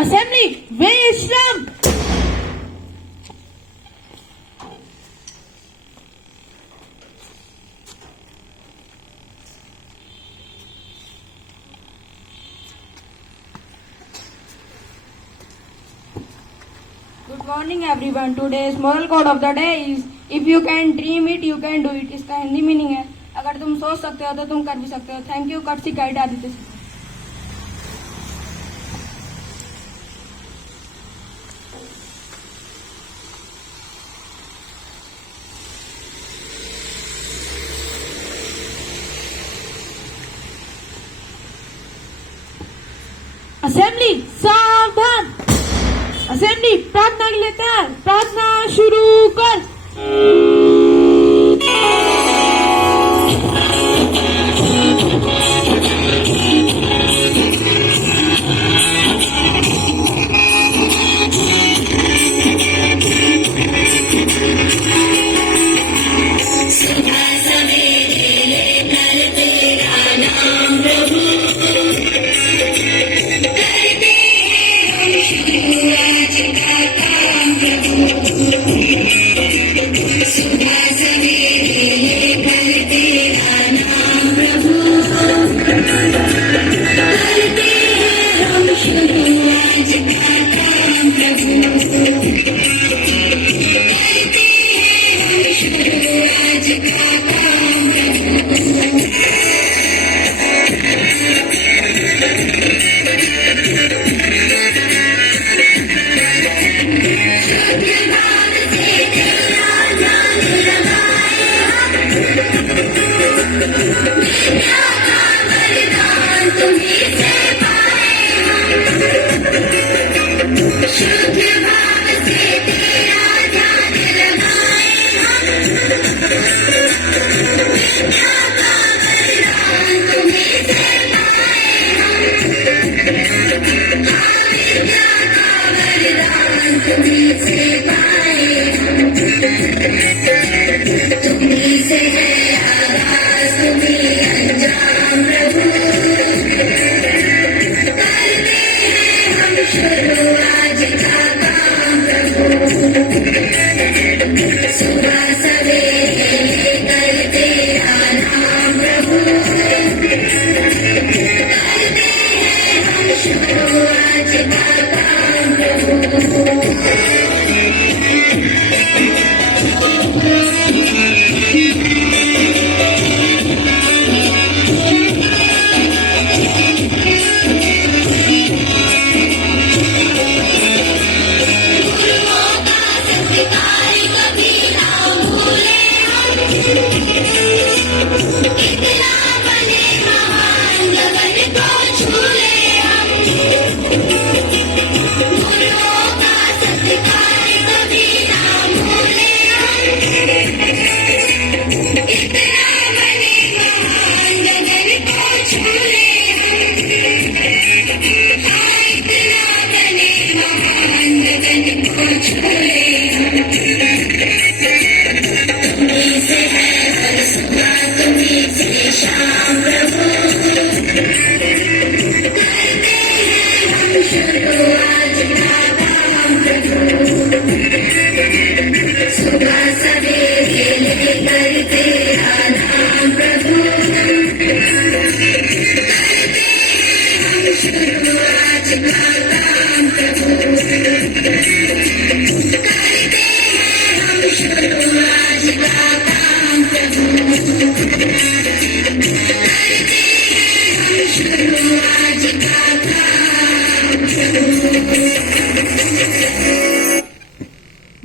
Assembly, where is Islam? Good morning everyone. Today's moral code of the day is if you can dream it, you can do it. इसका Hindi meaning है अगर तुम सोच सकते हो तो तुम कर भी सकते हो. थैंक यू कर्सी गाइड आदित्य. असेंबली सावधान. असेंबली प्रार्थना के लिए तैयार. प्रार्थना शुरू कर.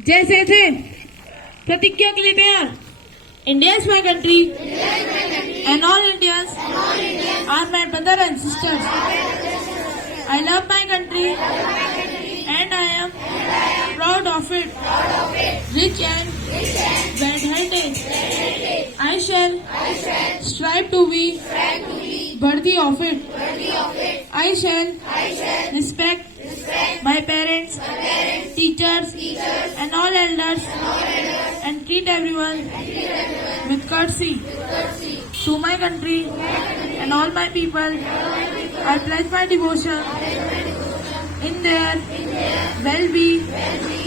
जैसे थे प्रतिज्ञा के लिए तैयार. India is my country and all Indians are my brother and sisters. I love my country and I am proud of it. Rich and bad heritage. I shall strive to be worthy of it. I shall respect my parents, teachers, and all elders, and treat everyone with courtesy. To my country and all my people, I pledge my devotion In their well-being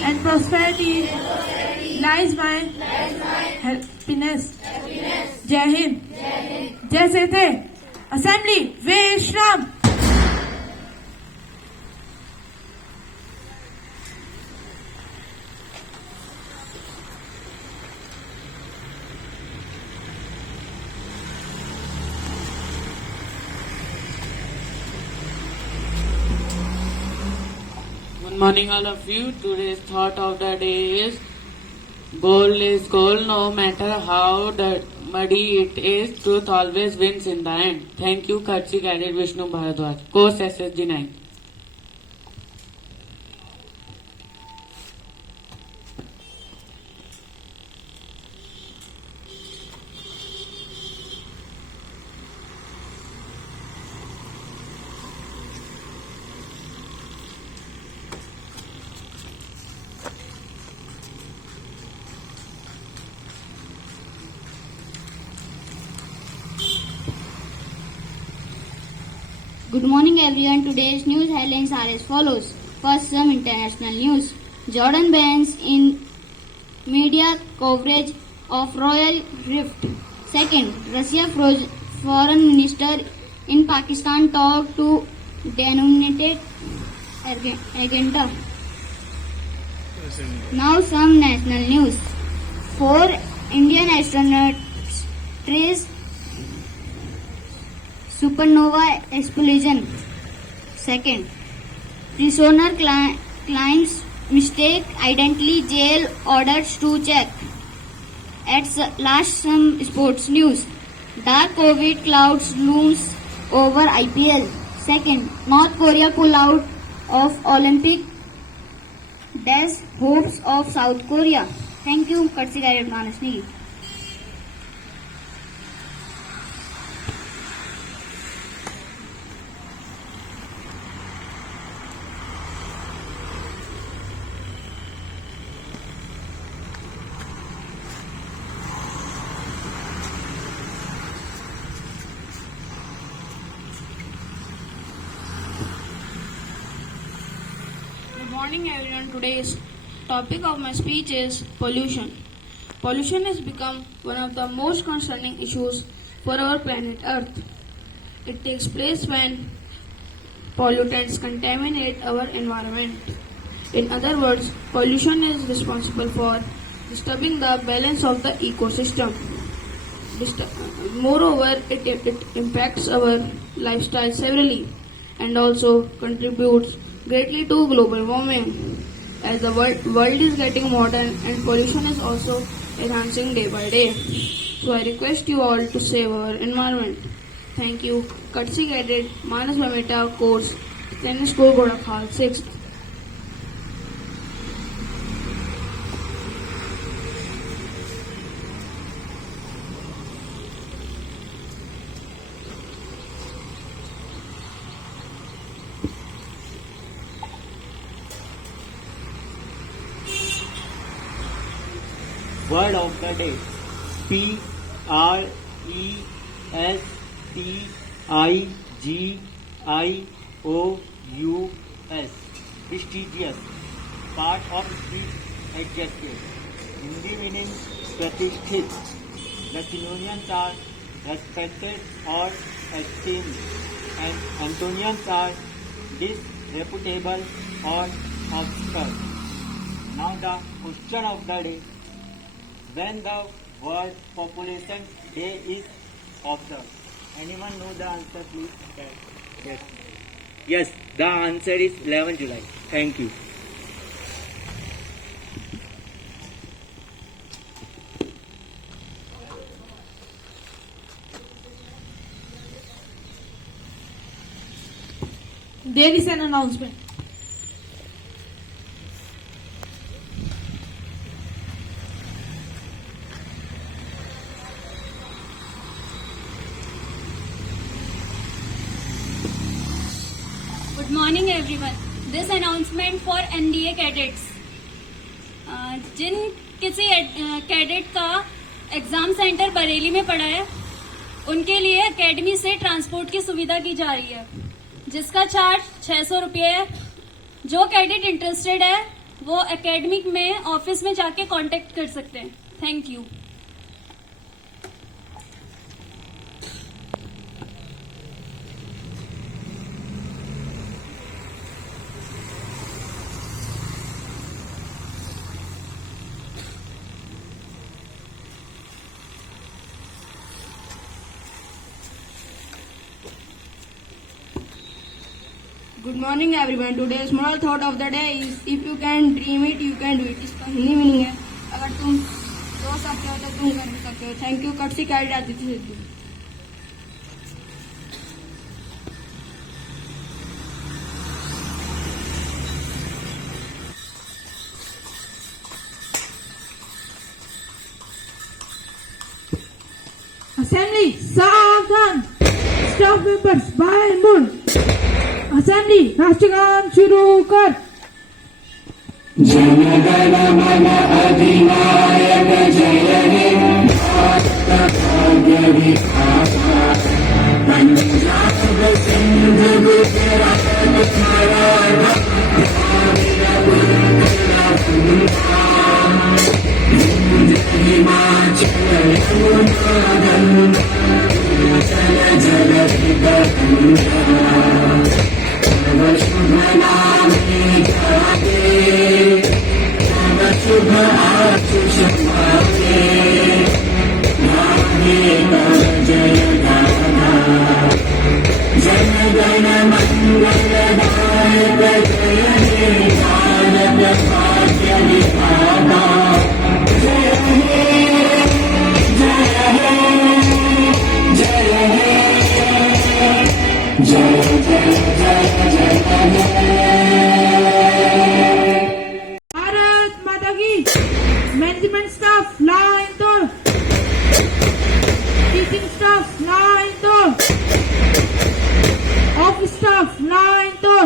and prosperity lies my happiness. Jai Hind. Jai Sethe. Assembly, Vishram. Good morning, all of you. Today's thought of the day is gold, no matter how muddy it is, truth always wins in the end. Thank you, courtesy guided Vishnu Bharadwaj, course SSG 9. Good morning everyone. Today's news headlines are as follows. First, some international news. Jordan bans in media coverage of royal rift. Second, Russia foreign minister in Pakistan talk to denominated agenda. Now some national news. 4 Indian astronauts trace supernova explosion. Second, prisoner clients mistake identity jail orders to check. At last, some sports news. Dark COVID clouds looms over IPL. Second, North Korea pull out of Olympic. Dash hopes of South Korea. Thank you, courtesy guided Manasni. Good morning everyone. Today's topic of my speech is pollution. Pollution has become one of the most concerning issues for our planet Earth. It takes place when pollutants contaminate our environment. In other words, pollution is responsible for disturbing the balance of the ecosystem. Moreover, it impacts our lifestyle severely and also contributes greatly to global warming. As the world is getting modern and pollution is also enhancing day by day. So I request you all to save our environment. Thank you. Courtesy guided Manas Bameta course, Tennis School Gorakhal 6th. Word of the day. Prestigious. Prestigious. Part of speech adjective. Hindi meaning प्रतिष्ठित. The synonyms are respected or esteemed, and antonyms are disreputable or obscure. Now the question of the day. When the World Population Day is observed? Anyone know the answer, please? Yes, the answer is 11 July. Thank you. There is an announcement. Good morning everyone. This announcement for NDA cadets. जिन किसी cadet का exam centre Bareilly में पड़ा है, उनके लिए academy से transport की सुविधा की जा रही है, जिसका चार्ज 600 रुपये है जो कैडेट इंटरेस्टेड है वो एकेडमिक में ऑफिस में जाके कांटेक्ट कर सकते हैं. Thank you. Good morning everyone. Today's moral thought of the day is if you can dream it, you can do it. इसका हिंदी मीनिंग है अगर तुम सोच सकते हो तो तुम कर भी सकते हो. थैंक यू कर्सी कैडेट आदित्य सिद्धू. Assembly, सावधान. Staff members, बाय मुड़. Assembly, राष्ट्रगान शुरू कर. भारत माता की. मैनेजमेंट स्टाफ लाइन दो. टीचिंग स्टाफ लाइन दो. ऑफिस स्टाफ लाइन दो.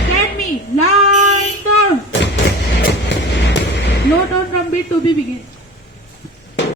अकेडमी लाइन दो. Note on drum beat to be begin.